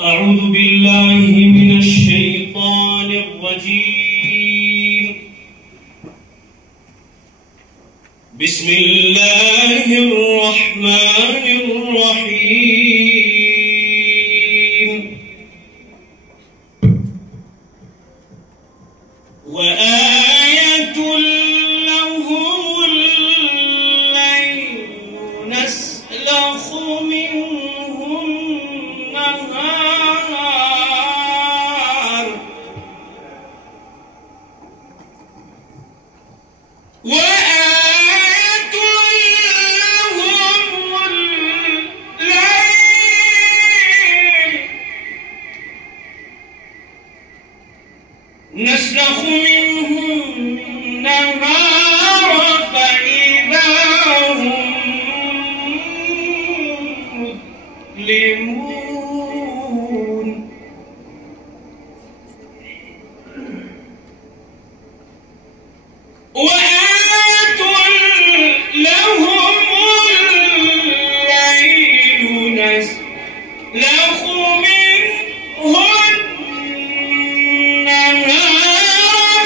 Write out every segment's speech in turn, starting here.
أعوذ بالله من الشيطان الرجيم. بسم الله الرحمن الرحيم. وآية لهم الليل نسلخ منه النهار وآية لهم الليل نسلخ منه النهار فإذا هم مظلمون. وآية لهم الليل نسلخ منه النهار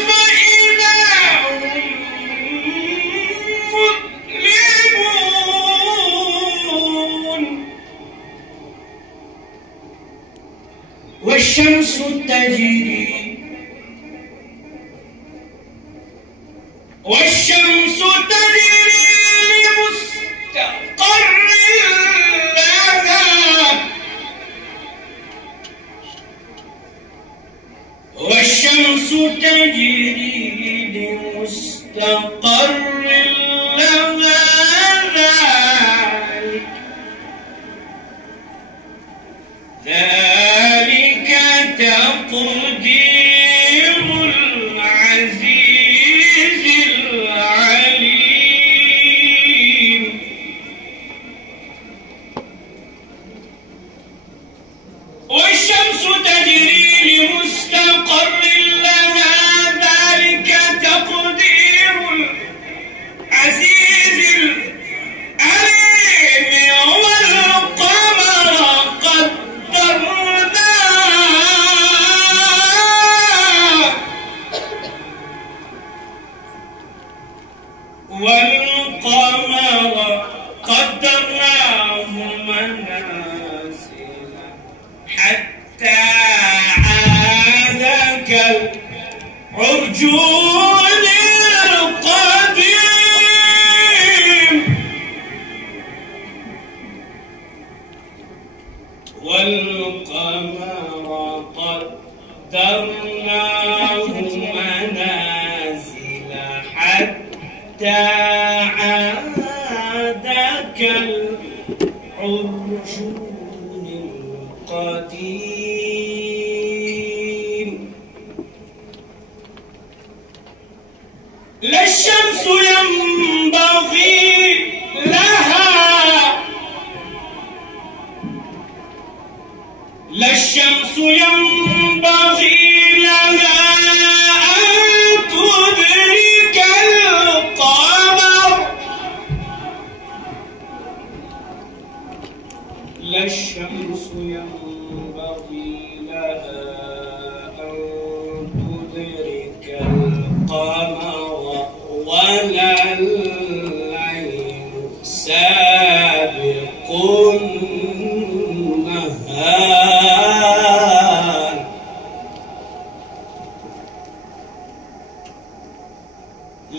فإذا هم مظلمون. والشمس تجري لمستقر لها والشمس تجري لمستقر لها ذلك تقدير العزيز العليم. والشمس تجري لمستقر لها ذلك تقدير العزيز العليم. والقمر قدرناه منازل حتى عاد كالعرجون القديم. والقمر قدرناه منازل حتى عاد كالعرجون القديم. لا الشمس ينبغي لها أن تدرك القمر. لا الشمس ينبغي لها أن تدرك القمر ولا الليل سابق النهار.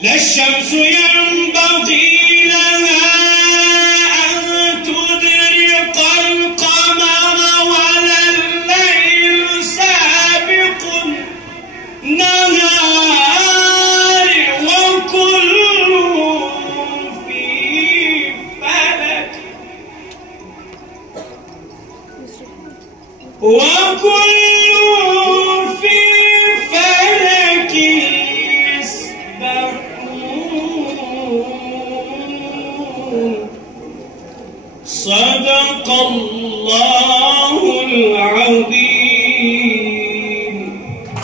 لا الشمس ينبغي لها